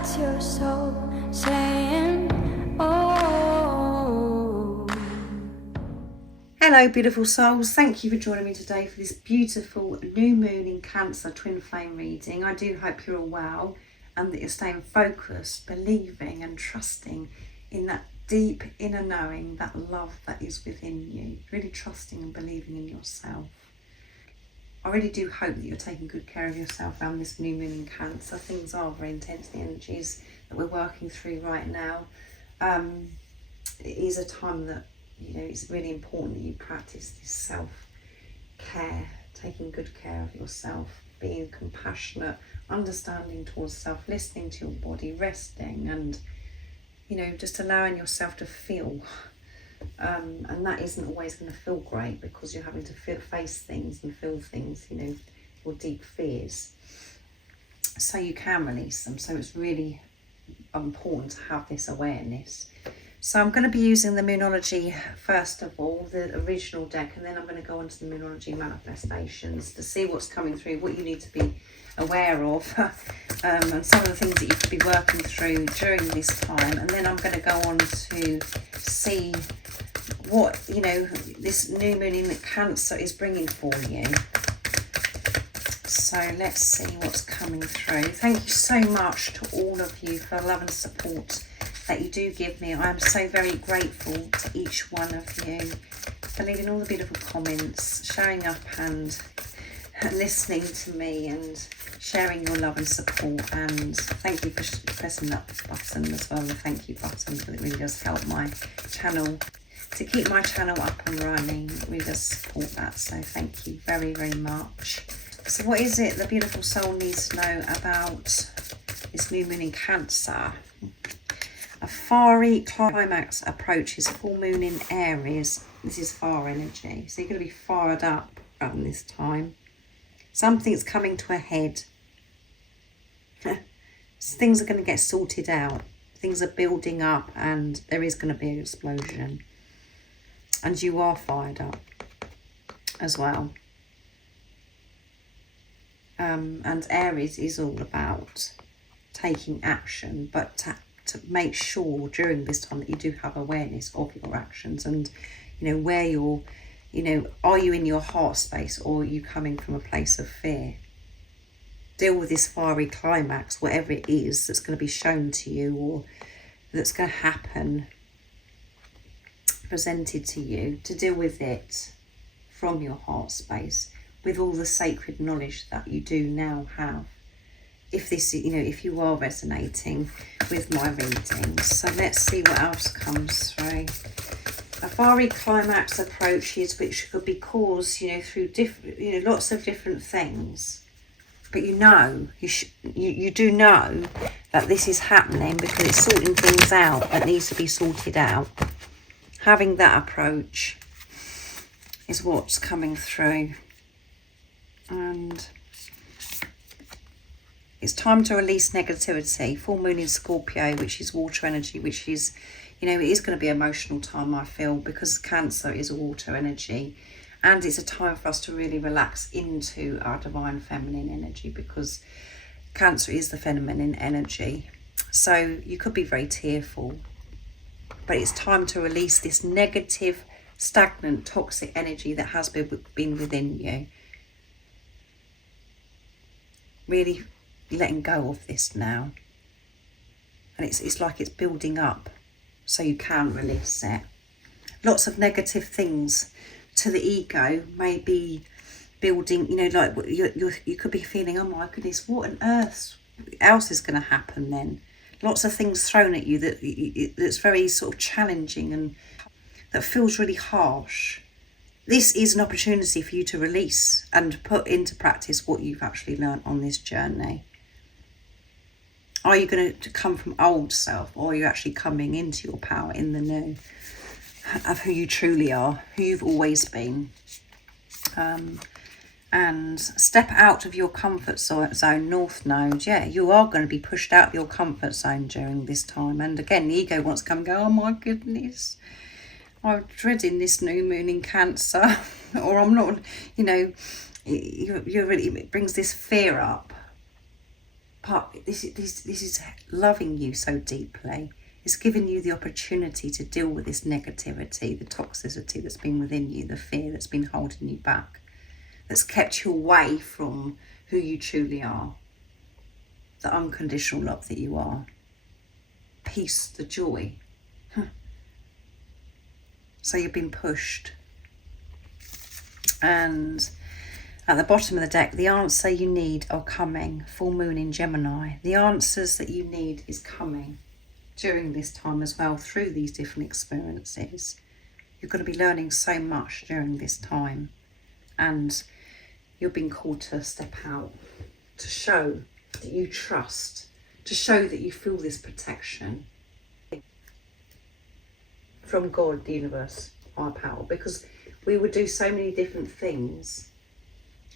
That's your soul saying, oh. Hello beautiful souls, thank you for joining me today for this beautiful new moon in Cancer twin flame reading. I do hope you're all well and that you're staying focused, believing and trusting in that deep inner knowing, that love that is within you, really trusting and believing in yourself. I really do hope that you're taking good care of yourself around this new moon in Cancer. Things are very intense, the energies that we're working through right now. It is a time that, you know, it's really important that you practice this self-care, taking good care of yourself, being compassionate, understanding towards self, listening to your body, resting and, you know, just allowing yourself to feel. And that isn't always going to feel great because you're having to face things and feel things, you know, your deep fears. So you can release them. So it's really important to have this awareness. So I'm going to be using the Moonology first of all, the original deck, and then I'm going to go on to the Moonology manifestations to see what's coming through, what you need to be aware of, and some of the things that you could be working through during this time. And then I'm going to go on to see what, you know, this new moon in Cancer is bringing for you. So let's see what's coming through. Thank you so much to all of you for love and support that you do give me. I am so very grateful to each one of you for leaving all the beautiful comments, showing up and listening to me and sharing your love and support. And thank you for pressing that button as well, the thank you button, because it really does help my channel to keep my channel up and running. It really does support that, so thank you very, very much. So what is it the beautiful soul needs to know about this new moon in Cancer? A fiery climax approaches, full moon in Aries. This is fire energy, so you're going to be fired up around this time. Something's coming to a head. Things are going to get sorted out. Things are building up and there is going to be an explosion. And you are fired up as well. And Aries is all about taking action, but to make sure during this time that you do have awareness of your actions and, you know, where you're, you know, are you in your heart space or are you coming from a place of fear? Deal with this fiery climax, whatever it is that's going to be shown to you or that's going to happen, presented to you, to deal with it from your heart space with all the sacred knowledge that you do now have. If this, you know, if you are resonating with my readings. So let's see what else comes through. A fiery climax approaches, which could be caused, you know, through different, you know, lots of different things. But you know, you do know that this is happening because it's sorting things out that needs to be sorted out. Having that approach is what's coming through. And it's time to release negativity. Full moon in Scorpio, which is water energy, which is, you know, it is going to be an emotional time, I feel, because Cancer is a water energy. And it's a time for us to really relax into our divine feminine energy because Cancer is the feminine energy. So you could be very tearful, but it's time to release this negative, stagnant, toxic energy that has been within you. Really letting go of this now. And it's like it's building up so you can release it. Lots of negative things to the ego may be building, you know, like you could be feeling, oh my goodness, what on earth else is going to happen then? Lots of things thrown at you that's very sort of challenging and that feels really harsh. This is an opportunity for you to release and put into practice what you've actually learned on this journey. Are you going to come from old self, or are you actually coming into your power in the new of who you truly are, who you've always been? And step out of your comfort zone, North Node. Yeah, you are going to be pushed out of your comfort zone during this time. And again, the ego wants to come and go, oh my goodness, I'm dreading this new moon in Cancer. Or I'm not, you know, it brings this fear up. this is loving you so deeply. It's giving you the opportunity to deal with this negativity, the toxicity that's been within you, the fear that's been holding you back, that's kept you away from who you truly are, the unconditional love that you are, peace, the joy. So you've been pushed. And at the bottom of the deck, the answer you need are coming. Full moon in Gemini. The answers that you need is coming during this time as well, through these different experiences. You're going to be learning so much during this time. And you're being called to step out, to show that you trust, to show that you feel this protection from God, the universe, higher power, because we would do so many different things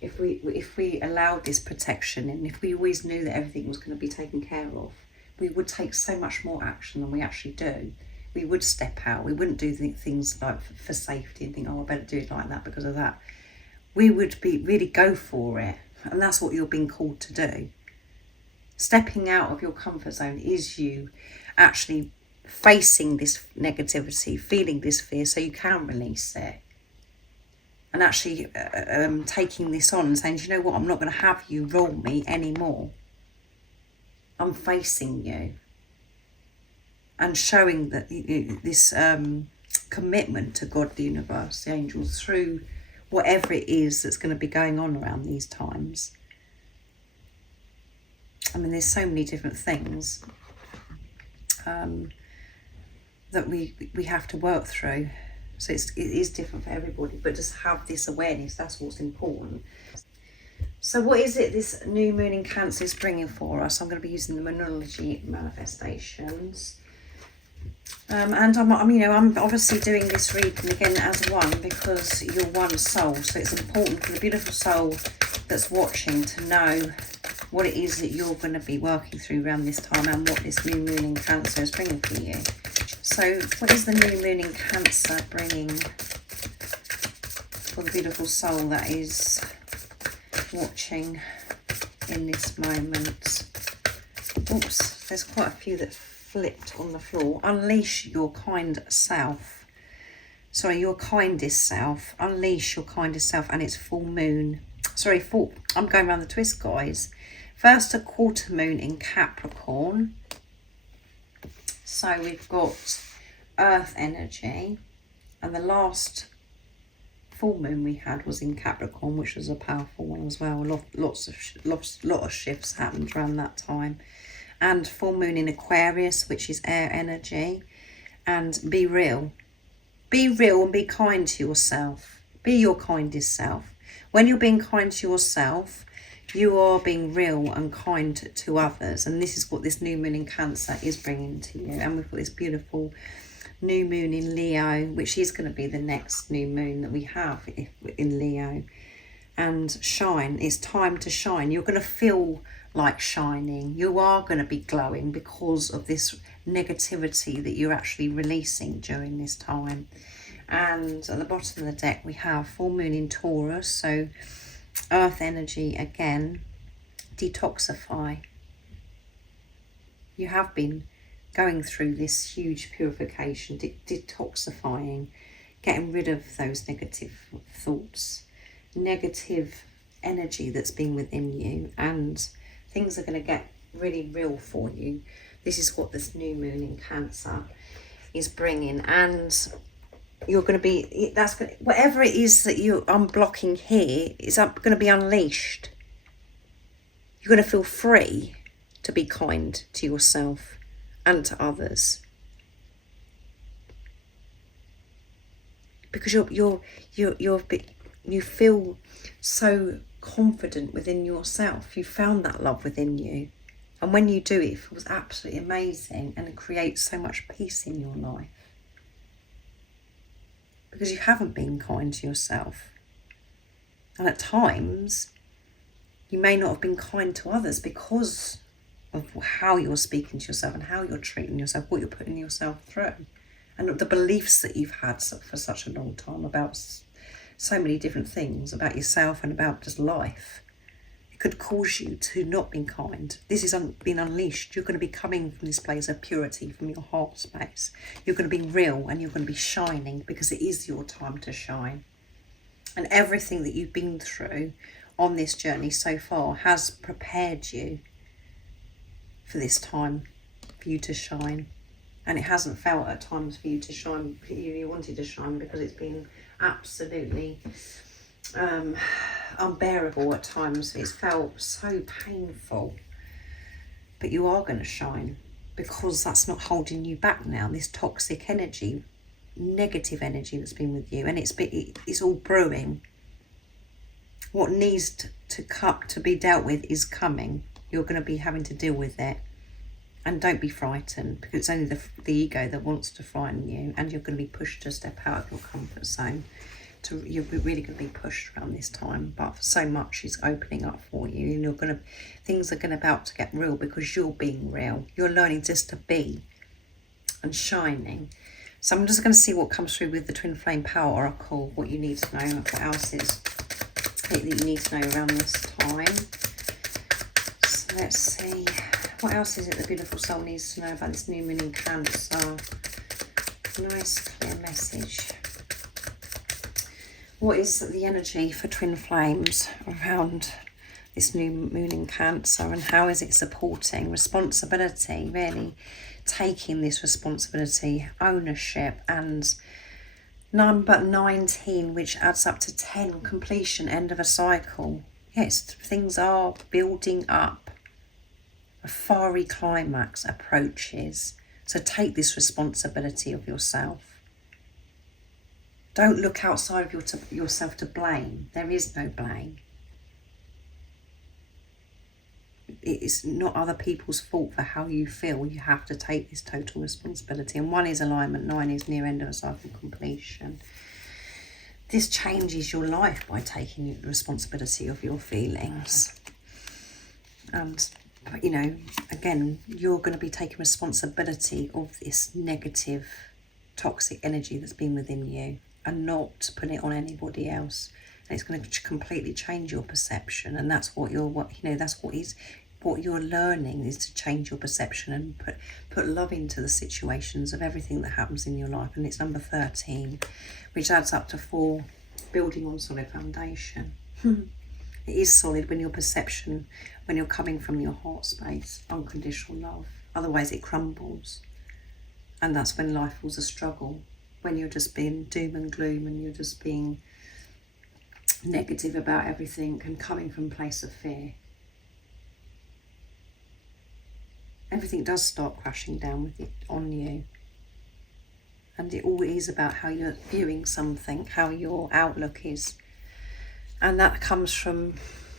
if we allowed this protection, and if we always knew that everything was going to be taken care of. We would take so much more action than we actually do. We would step out. We wouldn't do things like for safety and think, oh, I better do it like that because of that. We would really go for it, and that's what you're being called to do. Stepping out of your comfort zone is you actually facing this negativity, feeling this fear so you can release it. And actually taking this on and saying, do you know what, I'm not going to have you rule me anymore. I'm facing you. And showing that this commitment to God, the universe, the angels, through whatever it is that's going to be going on around these times. I mean, there's so many different things that we have to work through. So it is different for everybody, but just have this awareness, that's what's important. So what is it this new moon in Cancer is bringing for us? I'm going to be using the Moonology manifestations. And I'm obviously doing this reading again as one because you're one soul. So it's important for the beautiful soul that's watching to know what it is that you're going to be working through around this time and what this new moon in Cancer is bringing for you. So what is the new moon in Cancer bringing for the beautiful soul that is watching in this moment? Oops, there's quite a few that flipped on the floor. Unleash your kind self. Sorry, your kindest self. Unleash your kindest self, and it's full moon. Sorry, I'm going around the twist, guys. First, a quarter moon in Capricorn. So we've got earth energy, and the last full moon we had was in Capricorn, which was a powerful one as well. Lot of shifts happened around that time. And full moon in Aquarius, which is air energy. And be real. Be real and be kind to yourself. Be your kindest self. When you're being kind to yourself, you are being real and kind to others. And this is what this new moon in Cancer is bringing to you. And we've got this beautiful new moon in Leo, which is going to be the next new moon that we have in Leo. And shine. It's time to shine. You're going to feel like shining. You are going to be glowing because of this negativity that you're actually releasing during this time. And at the bottom of the deck we have full moon in Taurus, so earth energy again. Detoxify. You have been going through this huge purification, detoxifying, getting rid of those negative thoughts, negative energy that's been within you, and things are going to get really real for you. This is what this new moon in Cancer is bringing, and you're going to be, whatever it is that you unblocking here is going to be unleashed. You're going to feel free to be kind to yourself and to others, because you feel so confident within yourself. You found that love within you, and when you do, it feels absolutely amazing, and it creates so much peace in your life, because you haven't been kind to yourself. And at times you may not have been kind to others because of how you're speaking to yourself and how you're treating yourself, what you're putting yourself through, and the beliefs that you've had for such a long time about so many different things about yourself and about just life. could cause you to not be kind. This is being unleashed. You're going to be coming from this place of purity, from your heart space. You're going to be real and you're going to be shining, because it is your time to shine. And everything that you've been through on this journey so far has prepared you for this time for you to shine. And it hasn't felt at times for you to shine, you wanted to shine, because it's been absolutely unbearable at times. It's felt so painful. But you are going to shine, because that's not holding you back now. This toxic energy, negative energy that's been with you, and it's all brewing. What needs to be dealt with is coming. You're going to be having to deal with it. And don't be frightened, because it's only the ego that wants to frighten you, and you're going to be pushed to step out of your comfort zone. You're really going to be pushed around this time, but so much is opening up for you, and things are about to get real, because you're being real. You're learning just to be and shining. So I'm just going to see what comes through with the Twin Flame Power Oracle, what you need to know, what else is that you need to know around this time. So let's see. What else is it the beautiful soul needs to know about this new moon in Cancer? Nice clear message. What is the energy for twin flames around this new moon in Cancer, and how is it supporting responsibility, really taking this responsibility, ownership, and number 19, which adds up to 10, completion, end of a cycle. Yes, things are building up. A fiery climax approaches. So take this responsibility of yourself. Don't look outside of yourself to blame. There is no blame. It's not other people's fault for how you feel. You have to take this total responsibility. And 1 is alignment, 9 is near end of a cycle completion. This changes your life by taking the responsibility of your feelings. And you know, again, you're going to be taking responsibility of this negative, toxic energy that's been within you, and not putting it on anybody else. And it's going to completely change your perception. And that's what you're learning, is to change your perception and put love into the situations of everything that happens in your life. And it's number 13, which adds up to 4, building on solid foundation. It is solid when your perception, when you're coming from your heart space, unconditional love. Otherwise it crumbles. And that's when life was a struggle. When you're just being doom and gloom, and you're just being negative about everything, and coming from a place of fear. Everything does start crashing down on you. And it all is about how you're viewing something, how your outlook is. And that comes from,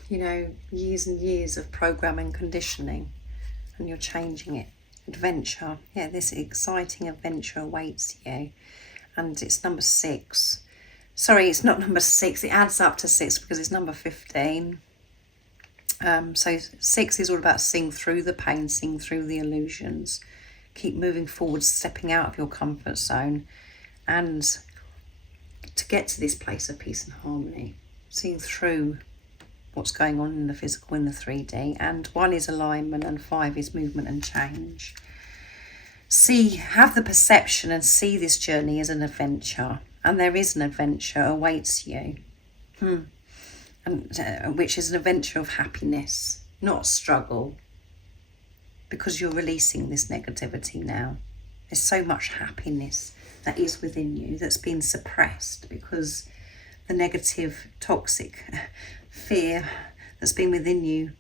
years and years of program and conditioning, and you're changing it. Adventure. Yeah, this exciting adventure awaits you. And it's number 6. Sorry, it's not number 6. It adds up to 6 because it's number 15. So 6 is all about seeing through the pain, seeing through the illusions. Keep moving forward, stepping out of your comfort zone, and to get to this place of peace and harmony. Seeing through what's going on in the physical, in the 3D. And 1 is alignment, and 5 is movement and change. Have the perception and see this journey as an adventure. And there is an adventure awaits you. And which is an adventure of happiness, not struggle. Because you're releasing this negativity now. There's so much happiness that is within you that's been suppressed because the negative, toxic fear that's been within you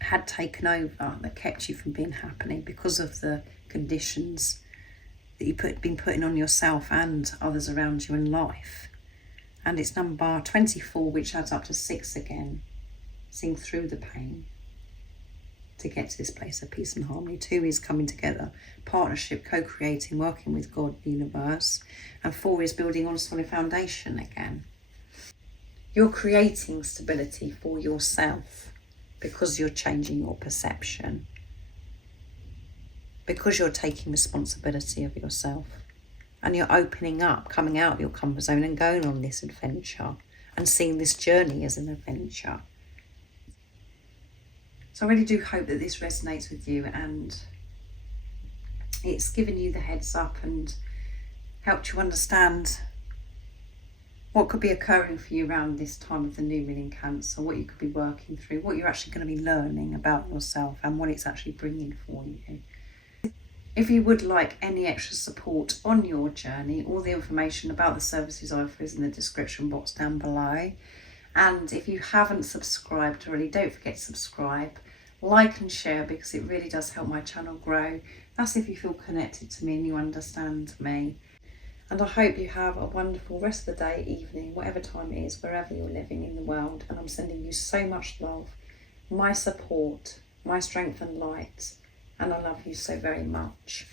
had taken over, that kept you from being happy because of the conditions that you've been putting on yourself and others around you in life. And it's number 24, which adds up to 6 again. Seeing through the pain to get to this place of peace and harmony. 2 is coming together, partnership, co-creating, working with God, the universe. And 4 is building on a solid foundation again. You're creating stability for yourself because you're changing your perception. Because you're taking responsibility of yourself. And you're opening up, coming out of your comfort zone and going on this adventure. And seeing this journey as an adventure. So I really do hope that this resonates with you and it's given you the heads up and helped you understand what could be occurring for you around this time of the new moon in Cancer, what you could be working through, what you're actually going to be learning about yourself and what it's actually bringing for you. If you would like any extra support on your journey, all the information about the services I offer is in the description box down below. And if you haven't subscribed already, don't forget to subscribe, like and share, because it really does help my channel grow. That's if you feel connected to me and you understand me. And I hope you have a wonderful rest of the day, evening, whatever time it is, wherever you're living in the world. And I'm sending you so much love, my support, my strength and light. And I love you so very much.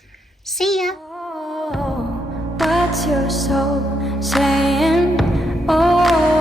See ya. Oh, what's your soul saying? Oh.